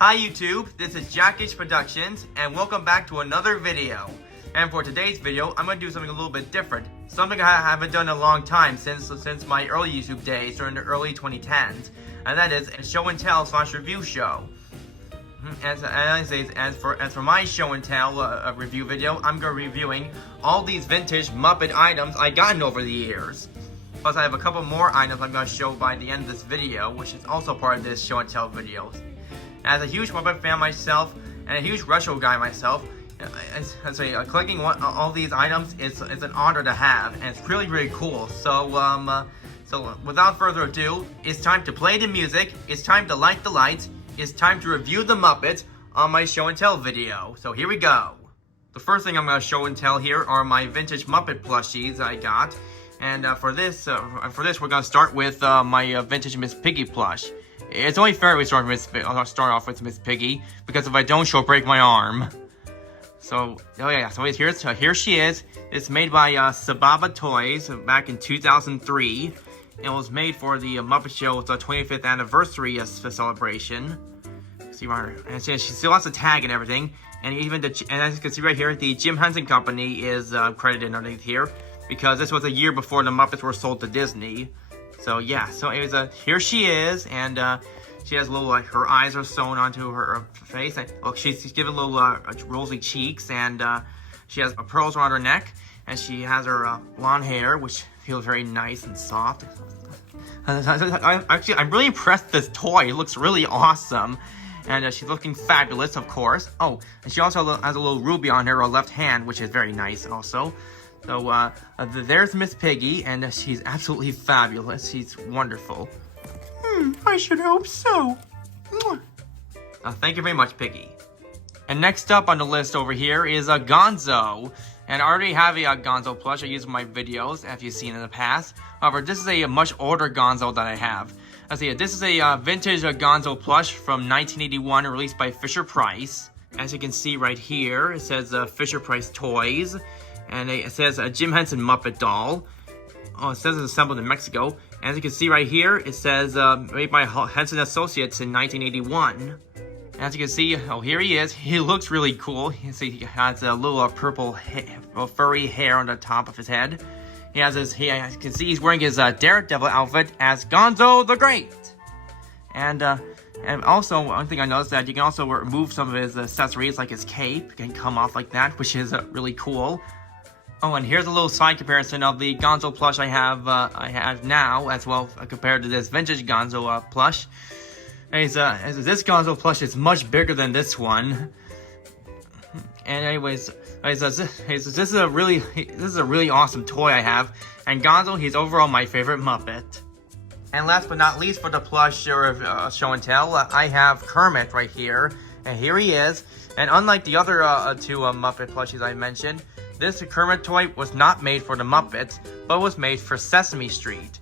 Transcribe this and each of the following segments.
Hi YouTube, this is Jackish Productions, and welcome back to another video. And for today's video, I'm going to do something a little bit different. Something I haven't done in a long time since my early YouTube days during the early 2010s. And that is a show and tell / review show. As for my show and tell review video, I'm going to be reviewing all these vintage Muppet items I've gotten over the years. Plus I have a couple more items I'm going to show by the end of this video, which is also part of this show and tell videos. As a huge Muppet fan myself, and a huge retro guy myself, collecting all these items is an honor to have, and it's really cool. So without further ado, it's time to play the music, it's time to light the lights, it's time to review the Muppets on my show and tell video. So here we go. The first thing I'm going to show and tell here are my vintage Muppet plushies I got. And for this we're going to start with my vintage Miss Piggy plush. It's only fair we start off with Miss Piggy, because if I don't, she'll break my arm. So, here she is. It's made by Sababa Toys back in 2003. It was made for the Muppet Show's 25th anniversary celebration. See right here, and she still has a tag and everything. And even and as you can see right here, the Jim Henson Company is credited underneath here, because this was a year before the Muppets were sold to Disney. So yeah, so it was here she is, and she has a little, her eyes are sewn onto her face. And, she's given little rosy cheeks, and she has pearls around her neck, and she has her blonde hair, which feels very nice and soft. Actually, I'm really impressed with this toy. It looks really awesome, and she's looking fabulous, of course. Oh, and she also has a little ruby on her left hand, which is very nice also. So, there's Miss Piggy, and she's absolutely fabulous. She's wonderful. I should hope so. Thank you very much, Piggy. And next up on the list over here is Gonzo. And I already have a Gonzo plush I use in my videos, as you've seen in the past. However, this is a much older Gonzo that I have. This is a vintage Gonzo plush from 1981, released by Fisher-Price. As you can see right here, it says Fisher-Price Toys. And it says a Jim Henson Muppet doll. Oh, it says it's assembled in Mexico. And as you can see right here, it says made by Henson Associates in 1981. As you can see, here he is. He looks really cool. You can see he has a little purple furry hair on the top of his head. As you can see, he's wearing his Daredevil outfit as Gonzo the Great. And also, one thing I noticed that you can also remove some of his accessories, like his cape. It can come off like that, which is really cool. Oh, and here's a little side comparison of the Gonzo plush I have now, as well compared to this vintage Gonzo plush. This Gonzo plush is much bigger than this one. And anyways, this is a really awesome toy I have. And Gonzo, he's overall my favorite Muppet. And last but not least for the plush show and tell, I have Kermit right here. And here he is. And unlike the other two Muppet plushies I mentioned, this Kermit toy was not made for the Muppets, but was made for Sesame Street.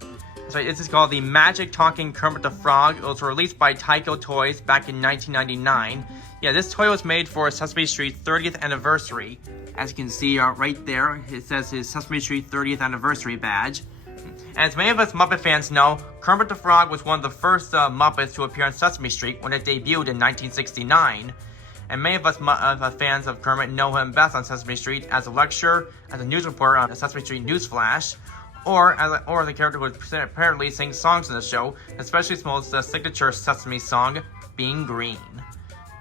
So this is called the Magic Talking Kermit the Frog. It was released by Tyco Toys back in 1999. Yeah, this toy was made for Sesame Street's 30th anniversary. As you can see right there, it says his Sesame Street 30th anniversary badge. And as many of us Muppet fans know, Kermit the Frog was one of the first Muppets to appear on Sesame Street when it debuted in 1969. And many of us fans of Kermit know him best on Sesame Street as a lecturer, as a news reporter on the Sesame Street News Flash, or the character who apparently sings songs in the show, especially his most signature Sesame song, Being Green.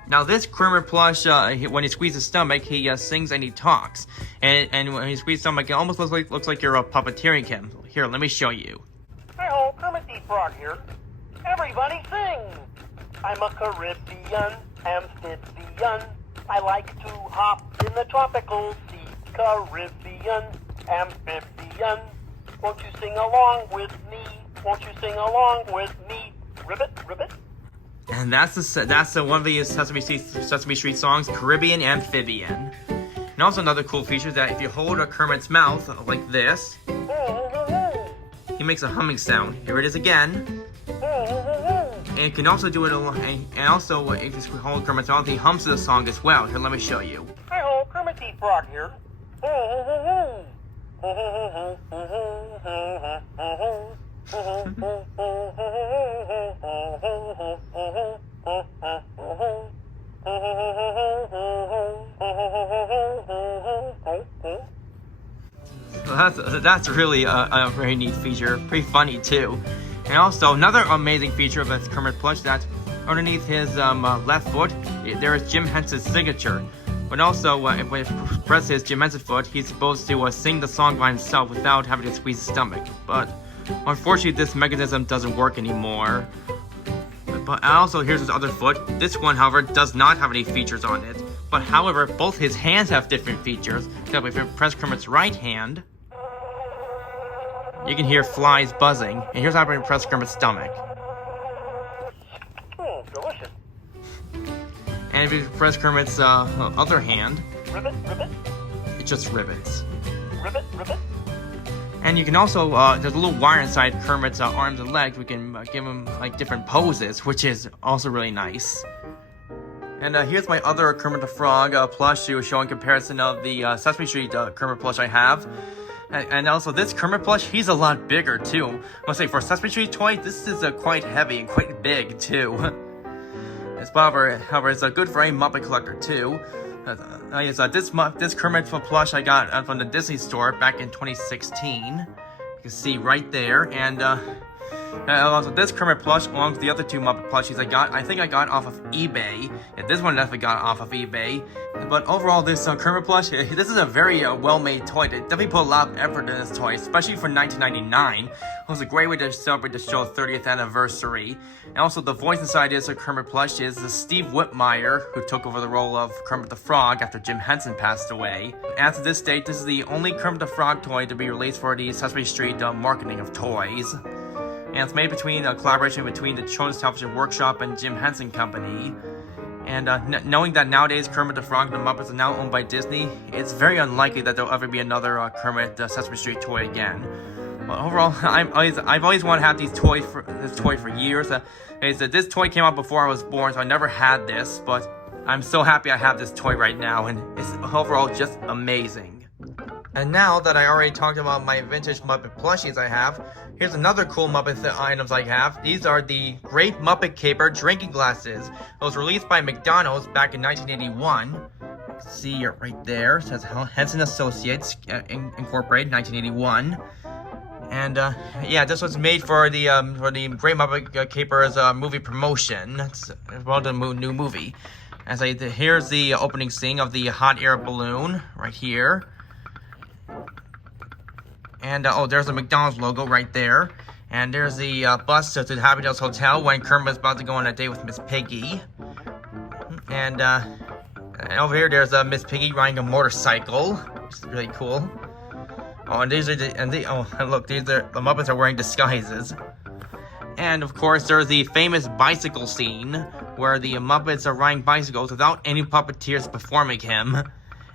Now this Kermit plush, when he squeezes his stomach, he sings and he talks. And when he squeezes his stomach, it almost looks like you're puppeteering him. Here, let me show you. Hi-ho, Kermit the Frog here. Everybody sing! I'm a Caribbean amphibian. I like to hop in the tropical sea. Caribbean amphibian. Won't you sing along with me? Won't you sing along with me? Ribbit, ribbit. And that's one of the Sesame Street songs, Caribbean Amphibian. And also another cool feature is that if you hold a Kermit's mouth like this, he makes a humming sound. Here it is again. And you can also do it and also if you hold Kermit's mouth, he hums the song as well. Here, let me show you. Hi-ho, Kermit the Frog here. That's really a very neat feature, pretty funny too. And also another amazing feature of this Kermit plush, that underneath his left foot there is Jim Henson's signature. But also if he presses Jim Henson's foot, he's supposed to sing the song by himself without having to squeeze his stomach. But unfortunately this mechanism doesn't work anymore. But also here's his other foot. This one, however, does not have any features on it. But however, both his hands have different features. Except if you press Kermit's right hand, you can hear flies buzzing. And here's how you press Kermit's stomach. Delicious. And if you press Kermit's other hand, Ribbit, ribbit, it just rivets. ribbit, ribbit. And you can also, there's a little wire inside Kermit's arms and legs. We can give him like different poses, which is also really nice. And here's my other Kermit the Frog plush to show in comparison of the Sesame Street Kermit plush I have. And also this Kermit plush, he's a lot bigger too. I must say, for a Sesame Street toy, this is quite heavy and quite big too. However, it's good for any Muppet collector too. This Kermit plush I got from the Disney store back in 2016. You can see right there. And also this Kermit plush, along with the other two Muppet plushies I think I got off of eBay. And this one definitely got off of eBay. But overall, this Kermit plush, this is a very well-made toy. They definitely put a lot of effort in this toy, especially for 1999. It was a great way to celebrate the show's 30th anniversary. And also, the voice inside this Kermit plush is Steve Whitmire, who took over the role of Kermit the Frog after Jim Henson passed away. As of this date, this is the only Kermit the Frog toy to be released for the Sesame Street marketing of toys. And it's made between a collaboration between the Children's Television Workshop and Jim Henson Company. And knowing that nowadays Kermit the Frog and the Muppets are now owned by Disney, it's very unlikely that there'll ever be another Kermit Sesame Street toy again. But overall, I've always wanted to have this toy for years. This toy came out before I was born, so I never had this. But I'm so happy I have this toy right now, and it's overall just amazing. And now that I already talked about my vintage Muppet plushies I have, here's another cool Muppet items I have. These are the Great Muppet Caper drinking glasses. It was released by McDonald's back in 1981. You can see it right there. It says Henson Associates Incorporated, 1981. And yeah, this was made for the Great Muppet Caper's movie promotion. It's about the new movie. Here's the opening scene of the hot air balloon right here. And oh, there's the McDonald's logo right there. And there's the bus to the Happy Meals Hotel when Kermit's about to go on a date with Miss Piggy. And over here, there's Miss Piggy riding a motorcycle, which is really cool. Oh, and these are look, the Muppets are wearing disguises. And of course, there's the famous bicycle scene where the Muppets are riding bicycles without any puppeteers performing him.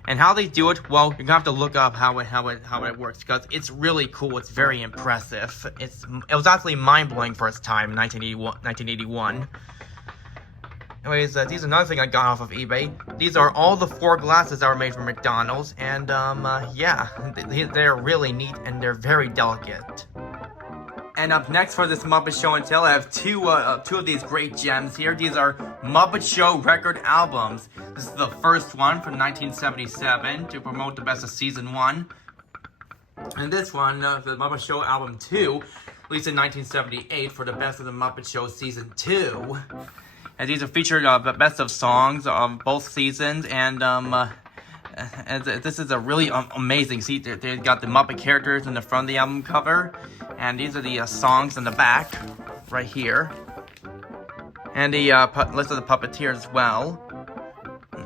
And how they do it, well, you're gonna have to look up how it works, because it's really cool. It's very impressive. It was actually mind-blowing for its time in 1981. Anyways, these are another thing I got off of eBay. These are all the 4 glasses that were made from McDonald's, and yeah, they're really neat and they're very delicate. And up next for this Muppet Show and Tell, I have two of these great gems here. These are Muppet Show record albums. This is the first one from 1977 to promote the best of season 1. And this one, the Muppet Show album 2, released in 1978 for the best of the Muppet Show season 2. And these are featured the best of songs of both seasons, and this is a really amazing. See, they got the Muppet characters in the front of the album cover, and these are the songs in the back, right here, and the list of the puppeteers as well.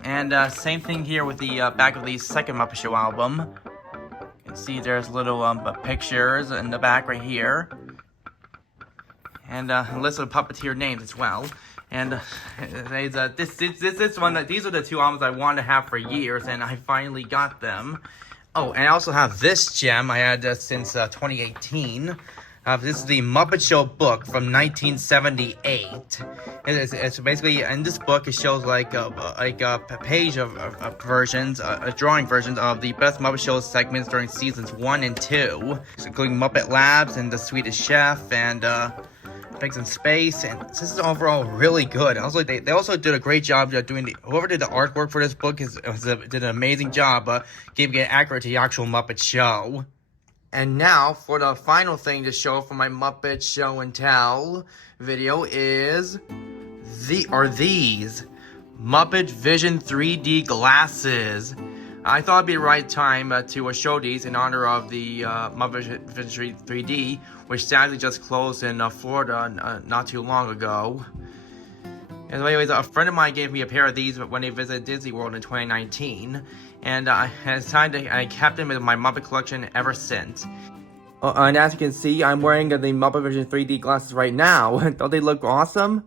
And same thing here with the back of the second Muppet Show album. You can see there's little pictures in the back right here, and a list of puppeteer names as well. And these are the 2 albums I wanted to have for years, and I finally got them. Oh, and I also have this gem I had since 2018. This is the Muppet Show book from 1978. It's basically, in this book, it shows like a page of versions, drawing versions of the best Muppet Show segments during seasons 1 and 2, including Muppet Labs and The Swedish Chef, and things in space, and this is overall really good. Also, they also did a great job doing whoever did the artwork for this book did an amazing job keeping it accurate to the actual Muppet show. And now, for the final thing to show for my Muppet Show and Tell video is these Muppet Vision 3D glasses. I thought it'd be the right time to show these in honor of the Muppet Vision 3D, which sadly just closed in Florida not too long ago. And anyways, a friend of mine gave me a pair of these when they visited Disney World in 2019, and I kept them in my Muppet collection ever since. And as you can see, I'm wearing the Muppet Vision 3D glasses right now. Don't they look awesome?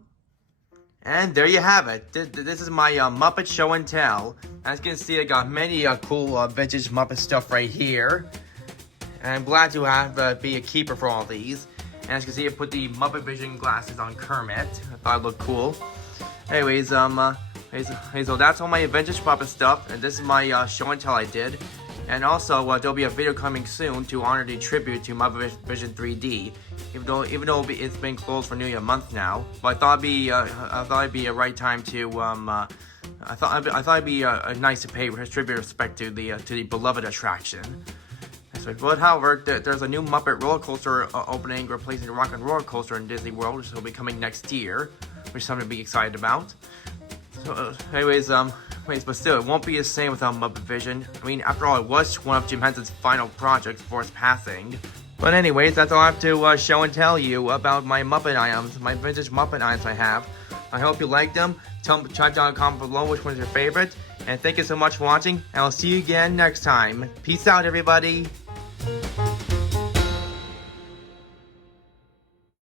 And there you have it. This is my Muppet Show and Tell. As you can see, I got many cool vintage Muppet stuff right here. And I'm glad to have be a keeper for all these. And as you can see, I put the Muppet Vision glasses on Kermit. I thought it looked cool. Anyways, so that's all my vintage Muppet stuff. And this is my show and tell I did. And also, there'll be a video coming soon to honor the tribute to Muppet Vision 3D. Even though it's been closed for nearly a month now, but I thought it'd be a right time to I thought it'd be nice to pay tribute respect to the beloved attraction. But however, there's a new Muppet roller coaster opening, replacing the Rock and Roller Coaster in Disney World, which will be coming next year, which is something to be excited about. So, anyways, but still, it won't be the same without Muppet Vision. I mean, after all, it was one of Jim Henson's final projects before his passing. But anyways, that's all I have to show and tell you about my Muppet items, my vintage Muppet items I have. I hope you liked them. Type down in the comment below which one's your favorite. And thank you so much for watching, and I'll see you again next time. Peace out, everybody.